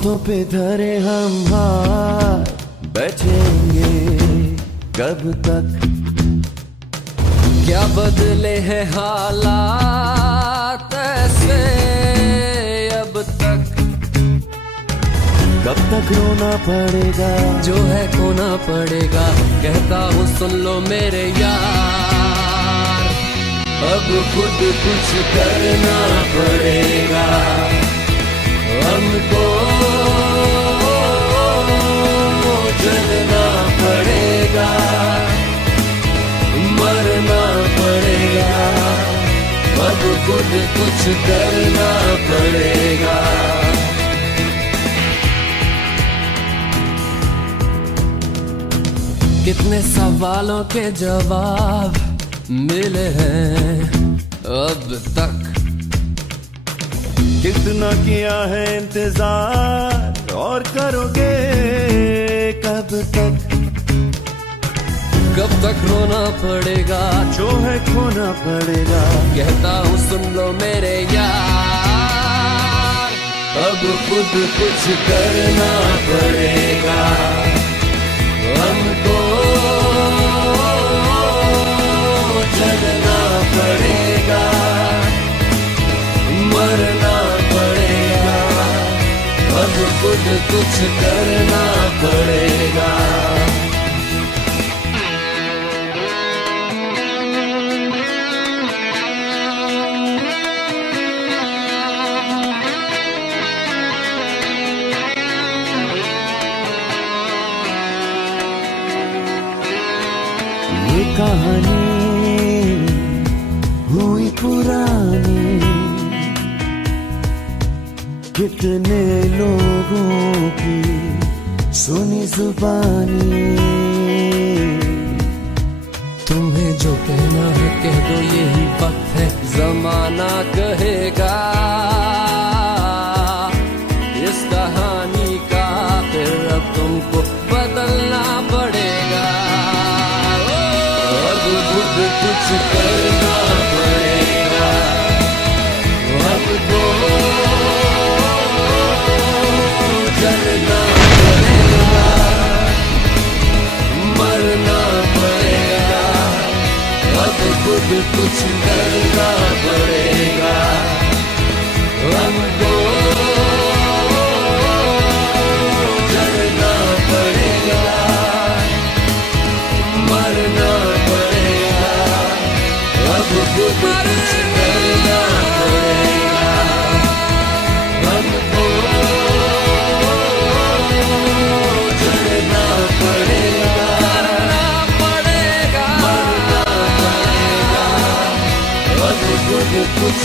हाथों पे धरे हम हाथ बैठेंगे कब तक। क्या बदले हैं हालात ऐसे अब तक। कब तक रोना पड़ेगा जो है खोना पड़ेगा, कहता हूँ सुन लो मेरे यार। अब खुद कुछ करना पड़ेगा हमको, चलना पड़ेगा, मरना पड़ेगा। अब खुद कुछ करना पड़ेगा। कितने सवालों के जवाब मिले हैं अब तक। कितना किया है इंतजार और करोगे कब तक। कब तक रोना पड़ेगा जो है खोना पड़ेगा, कहता हूँ सुन लो मेरे यार। अब खुद कुछ करना पड़ेगा हमको, चलना पड़ेगा, मरना पड़ेगा। अब खुद कुछ करना पड़ेगा। ये कहानी हुई पुरानी, कितने लोगों की सुनी जुबानी। तुम्हें जो कहना है कह दो, यही वक्त है जमाना कहेगा। इस कहानी का फिर अब तुमको बदलना पड़ेगा। अब खुद कुछ करना पड़ेगा हमको, चलना पड़ेगा, मरना पड़ेगा। अब खुद कुछ करना पड़ेगा हमको, चलना पड़ेगा, मरना पड़ेगा। अब खुद कुछ करना पड़ेगा हमको, चलना पड़ेगा, मरना पड़ेगा। अब खुद कुछ